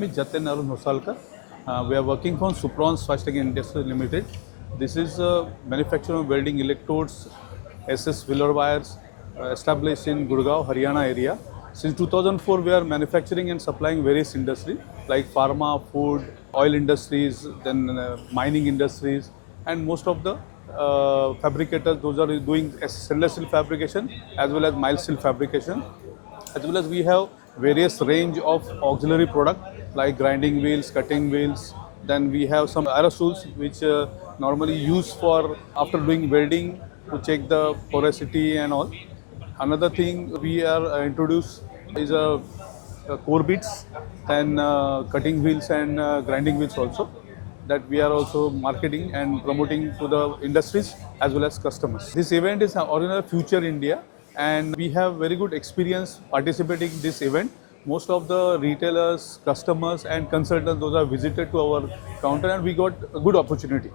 name is Jatin Arun Hosalkar. We are working from Superon Schweisstechnik Industries Limited. This is a manufacturer of welding electrodes, SS filler wires, established in Gurgaon, Haryana area. Since 2004, we are manufacturing and supplying various industries like pharma, food, oil industries, then mining industries, and most of the fabricators, those are doing stainless steel fabrication as well as mild steel fabrication. As well as we have various range of auxiliary product like grinding wheels, cutting wheels. Then we have some aerosols which normally used for after doing welding to check the porosity and all. Another thing we are introduced is core bits, then cutting wheels and grinding wheels also, that we are also marketing and promoting to the industries as well as customers. This event is organized Future India, and we have very good experience participating in this event. Most of the retailers, customers and consultants, those are visited to our counter, and we got a good opportunity.